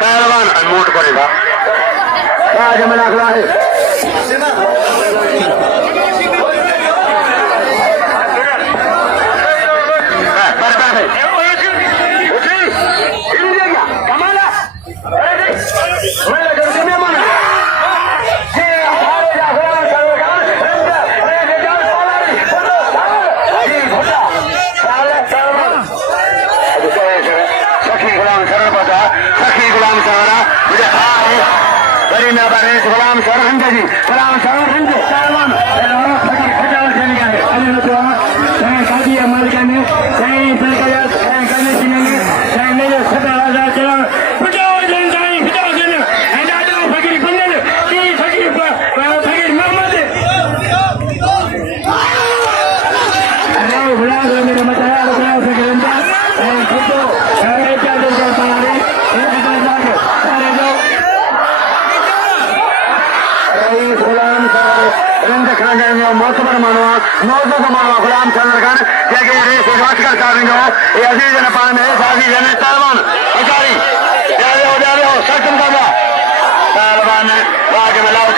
पहलवान अनमोट करेगा आज हमें लागला है गुलाम सरहंद जी गुलाम सरहंद पहलवान खटाल खेल गया है अली नतवा चाहे शादी अमल करने चाहे सरकार चाहे करने चिन्हने चाहे नहीं सदा आजाद चला बचाओ जनताई बचाओ जन हजारों फकीर बंदल की फकीर फकीर मोहम्मद अल्लाह बुला दो मेरे मताया बुलाओ फकीर बंदल फोटो सारे चादर का पारे एक जाके सारे जाओ गुलाम रंग खाने में मोतबर मानवा मौजूद मानवा गुलाम चंद्रकांत जगह रेस वास्कर कारिंगो ये अजीज ने पान में साजी जने तालवान अचारी जावे हो सकम का तालवान बाग में लाओ